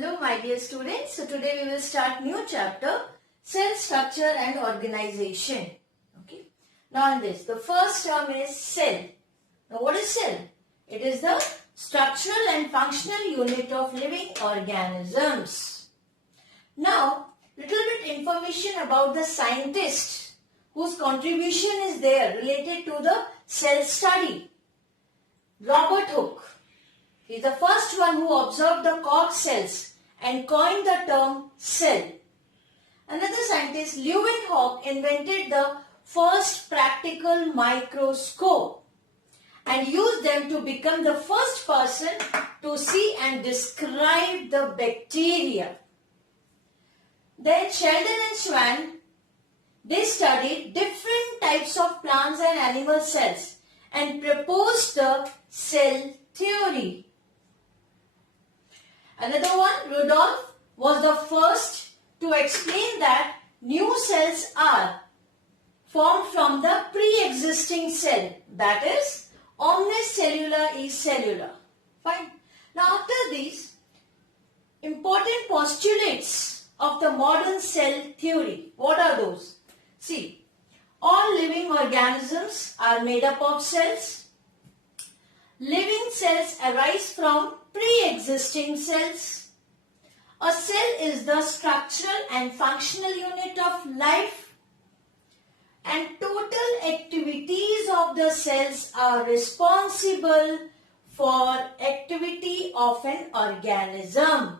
Hello my dear students. So today we will start new chapter, cell structure and organization. Okay. Now in this, the first term is cell. Now what is cell? It is the structural and functional unit of living organisms. Now little bit information about the scientist whose contribution is there related to the cell study. Robert Hooke. He is the first one who observed the cork cells and coined the term cell. Another scientist, Leeuwenhoek, invented the first practical microscope and used them to become the first person to see and describe the bacteria. Then Sheldon and Schwann, they studied different types of plants and animal cells and proposed the cell theory. Another one, Rudolph, was the first to explain that new cells are formed from the pre-existing cell, that is, omnis cellula is cellular. Fine. Now after these, important postulates of the modern cell theory. What are those? See, all living organisms are made up of cells. Living cells arise from pre-existing cells. A cell is the structural and functional unit of life, and total activities of the cells are responsible for activity of an organism.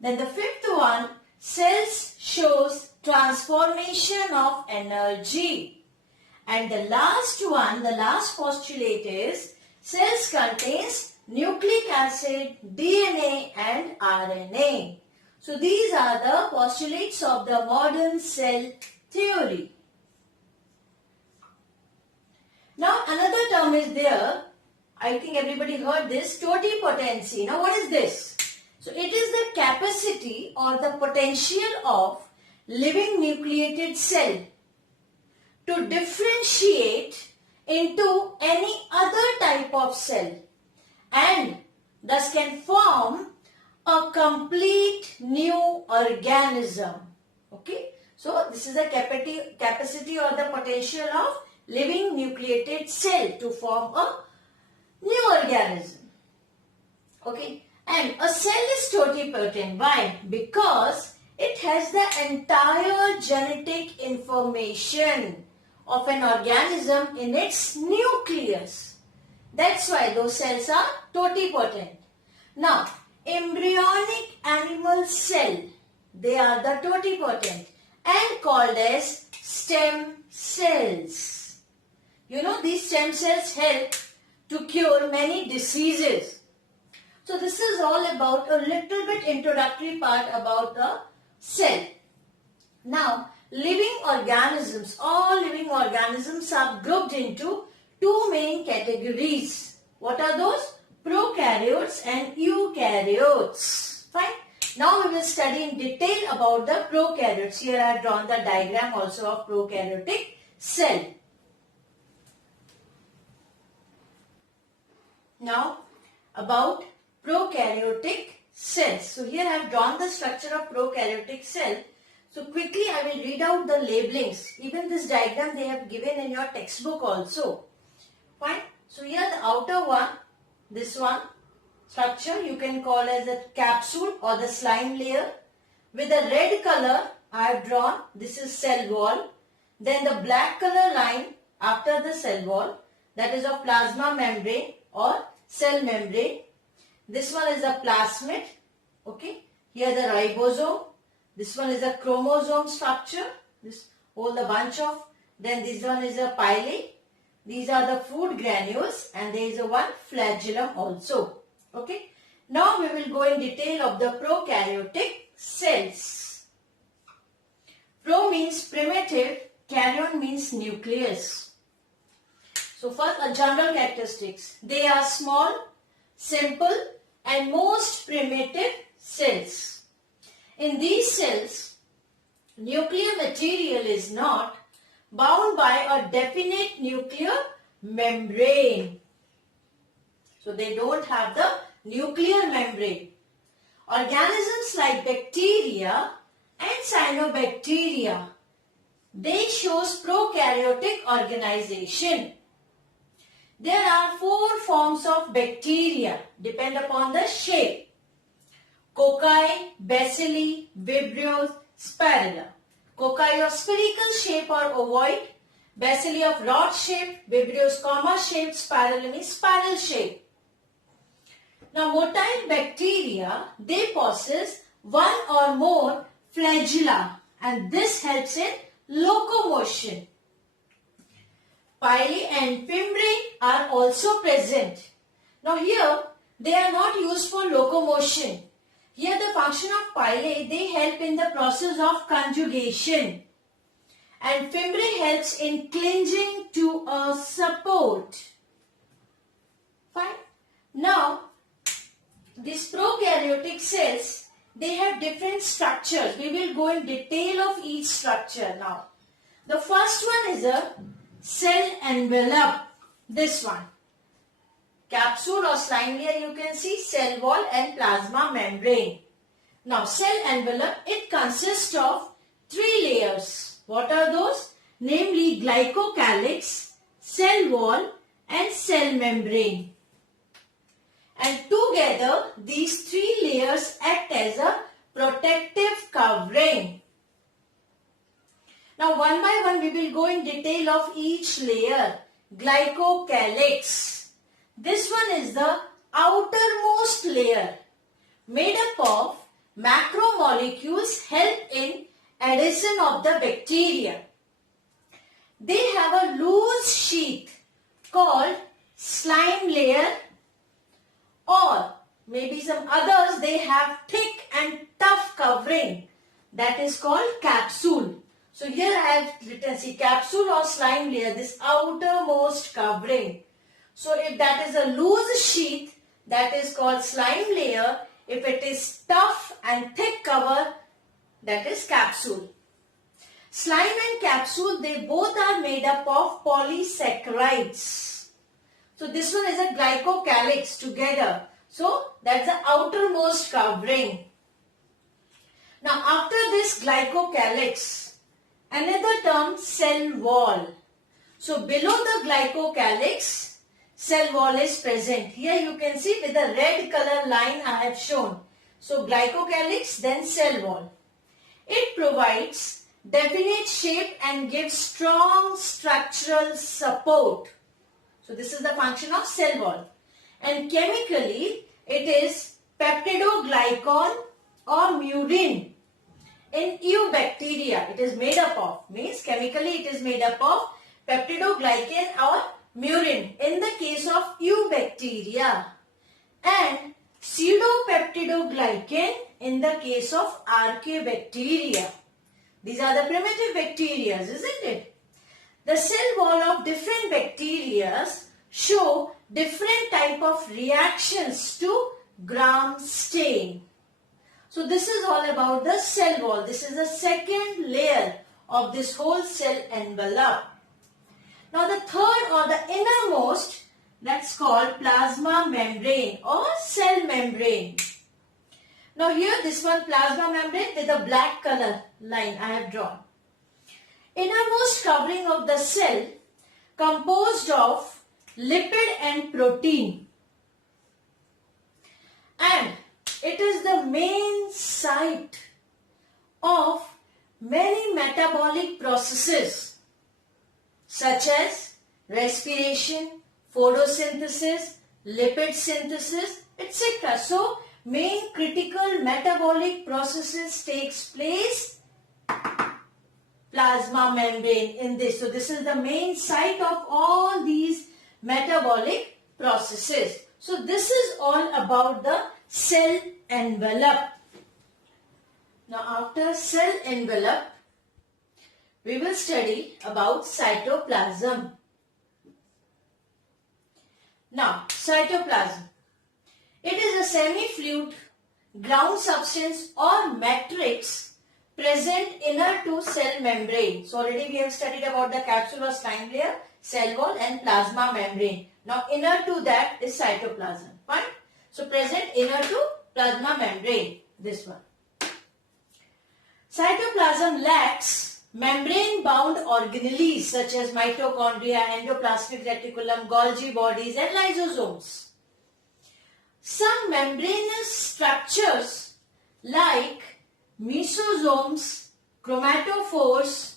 Then the fifth one, cells shows transformation of energy. And the last one, the last postulate is cells contains nucleic acid, DNA and RNA. So these are the postulates of the modern cell theory. Now another term is there. I think everybody heard this, totipotency. Now what is this? So it is the capacity or the potential of living nucleated cell to differentiate into any other type of cell and thus can form a complete new organism. Okay. So this is the capacity or the potential of living nucleated cell to form a new organism. Okay. And a cell is totipotent. Why? Because it has the entire genetic information of an organism in its nucleus. That's why those cells are totipotent. Now, embryonic animal cell, they are the totipotent and called as stem cells. You know, these stem cells help to cure many diseases. So this is all about a little bit introductory part about the cell. Now, living organisms, all living organisms are grouped into two main categories. What are those? Prokaryotes and eukaryotes. Fine. Now we will study in detail about the prokaryotes. Here I have drawn the diagram also of prokaryotic cell. Now about prokaryotic cells. So here I have drawn the structure of prokaryotic cell. So quickly I will read out the labelings. Even this diagram they have given in your textbook also. Fine. So here the outer one, this one structure you can call as a capsule or the slime layer. With a red color I have drawn, this is cell wall. Then the black color line after the cell wall, that is a plasma membrane or cell membrane. This one is a plasmid. Okay. Here the ribosome. This one is a chromosome structure. This whole the bunch of. Then this one is a pile. These are the food granules and there is a one flagellum also. Okay. Now we will go in detail of the prokaryotic cells. Pro means primitive. Karyon means nucleus. So first a general characteristics. They are small, simple and most primitive cells. In these cells, nuclear material is not bound by a definite nuclear membrane. So they don't have the nuclear membrane. organisms like bacteria and cyanobacteria, they shows prokaryotic organization. There are 4 forms of bacteria, depend upon the shape. Cocci, bacilli, vibrio, spirilla. Cocci of spherical shape or ovoid, bacilli of rod shape, vibrio comma shaped, spirilla means spiral shape. Now motile bacteria, they possess one or more flagella and this helps in locomotion. Pili and fimbriae are also present. Now here they are not used for locomotion. Here the function of pili, they help in the process of conjugation. And fimbriae helps in clinging to a support. Fine. Now these prokaryotic cells, they have different structures. We will go in detail of each structure now. The first one is a cell envelope. This one. Capsule or slime layer, you can see cell wall and plasma membrane. Now cell envelope, it consists of 3 layers. What are those? Namely glycocalyx, cell wall and cell membrane. And together these 3 layers act as a protective covering. Now one by one we will go in detail of each layer. Glycocalyx. This one is the outermost layer made up of macromolecules help in adhesion of the bacteria. They have a loose sheath called slime layer, or maybe some others they have thick and tough covering that is called capsule. So here I have written, see, capsule or slime layer, this outermost covering. So if that is a loose sheath, that is called slime layer. If it is tough and thick cover, that is capsule. Slime and capsule, they both are made up of polysaccharides. So this one is a glycocalyx together. So that's the outermost covering. Now after this glycocalyx, another term, cell wall. So below the glycocalyx, cell wall is present. Here you can see with a red color line I have shown. So glycocalyx, then cell wall. It provides definite shape and gives strong structural support. So this is the function of cell wall. And chemically it is peptidoglycan or murin. In eubacteria it is made up of, means chemically it is made up of peptidoglycan or murin in the case of eubacteria, and pseudopeptidoglycan in the case of archaeobacteria. These are the primitive bacteria, isn't it? The cell wall of different bacteria show different type of reactions to Gram stain. So this is all about the cell wall. This is the second layer of this whole cell envelope. Now the third or the innermost, that's called plasma membrane or cell membrane. Now here this one plasma membrane with a black color line I have drawn. Innermost covering of the cell composed of lipid and protein. And it is the main site of many metabolic processes such as respiration, photosynthesis, lipid synthesis, etc. So, main critical metabolic processes takes place plasma membrane in this. So, this is the main site of all these metabolic processes. So, this is all about the cell envelope. Now, after cell envelope, we will study about cytoplasm. Now, cytoplasm. It is a semi-fluid ground substance or matrix present inner to cell membrane. So, already we have studied about the capsule or slime layer, cell wall and plasma membrane. Now, inner to that is cytoplasm. Fine. So, present inner to plasma membrane. This one. Cytoplasm lacks membrane-bound organelles such as mitochondria, endoplasmic reticulum, Golgi bodies and lysosomes. Some membranous structures like mesosomes, chromatophores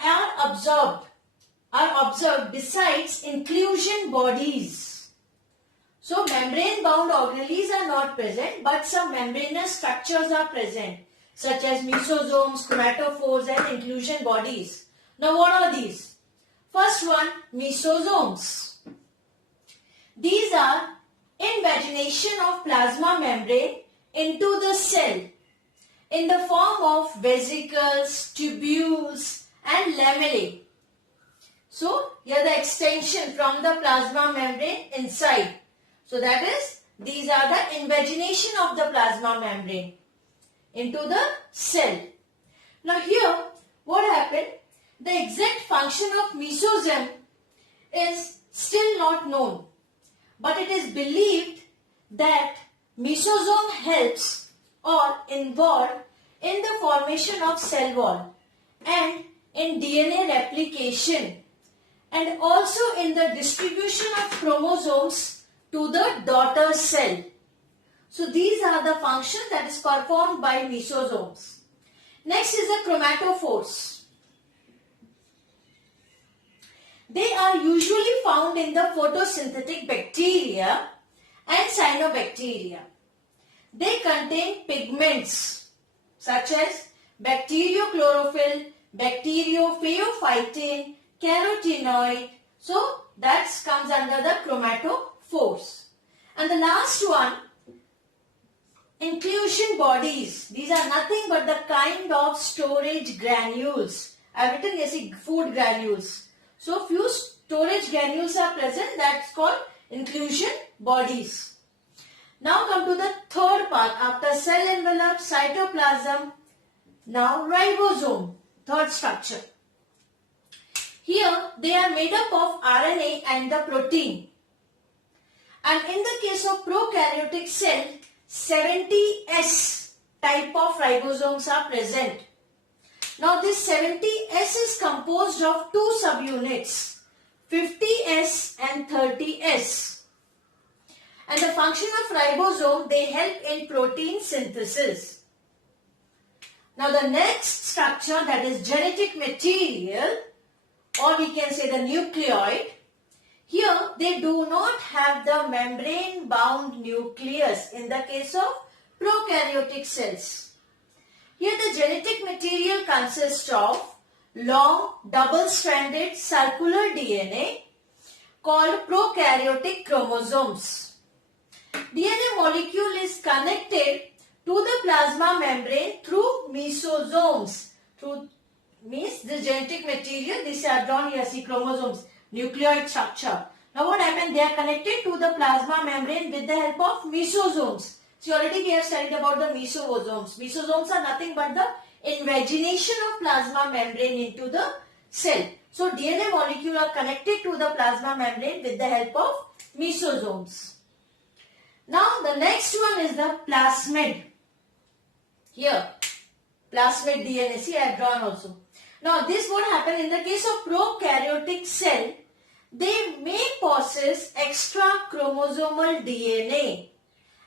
are observed besides inclusion bodies. So membrane-bound organelles are not present, but some membranous structures are present, such as mesosomes, chromatophores and inclusion bodies. Now what are these? First one, mesosomes. These are invagination of plasma membrane into the cell in the form of vesicles, tubules and lamellae. So here the extension from the plasma membrane inside. So that is, these are the invagination of the plasma membrane into the cell. Now here what happened? The exact function of mesosome is still not known, but it is believed that mesosome helps or involved in the formation of cell wall and in DNA replication and also in the distribution of chromosomes to the daughter cell. So these are the functions that is performed by mesosomes. Next is the chromatophores. They are usually found in the photosynthetic bacteria and cyanobacteria. They contain pigments such as bacteriochlorophyll, bacteriophaeophytin, carotenoid. So that comes under the chromatophores. And the last one, inclusion bodies. These are nothing but the kind of storage granules. I have written yes, food granules. So few storage granules are present, that's called inclusion bodies. Now come to the third part after cell envelope, cytoplasm. Now ribosome, third structure. Here they are made up of RNA and the protein. And in the case of prokaryotic cell, 70S type of ribosomes are present. Now this 70S is composed of two subunits, 50S and 30S. And the function of ribosome, they help in protein synthesis. Now the next structure, that is genetic material, or we can say the nucleoid. Here they do not have the membrane bound nucleus in the case of prokaryotic cells. Here the genetic material consists of long double-stranded circular DNA called prokaryotic chromosomes. DNA molecule is connected to the plasma membrane through mesosomes. Through means the genetic material, these are drawn here, see chromosomes, nucleoid structure. Now what happened? They are connected to the plasma membrane with the help of mesosomes. So already we have studied about the mesosomes. Mesosomes are nothing but the invagination of plasma membrane into the cell. So DNA molecules are connected to the plasma membrane with the help of mesosomes. Now the next one is the plasmid. Here, plasmid DNA. See, I have drawn also. Now this what happened in the case of prokaryotic cell, they may possess extra chromosomal DNA.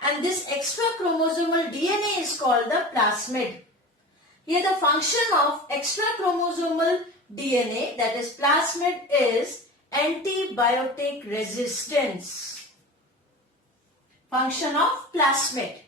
And this extra chromosomal DNA is called the plasmid. Here the function of extra chromosomal DNA, that is plasmid, is antibiotic resistance. Function of plasmid.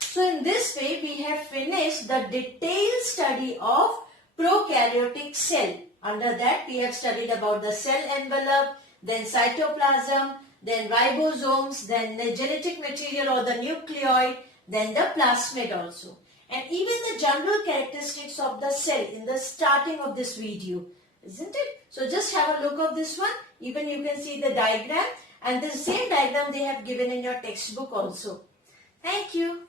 So in this way we have finished the detailed study of prokaryotic cell. Under that we have studied about the cell envelope, then cytoplasm, then ribosomes, then the genetic material or the nucleoid, then the plasmid also. And even the general characteristics of the cell in the starting of this video, isn't it? So just have a look of this one. Even you can see the diagram, and the same diagram they have given in your textbook also. Thank you.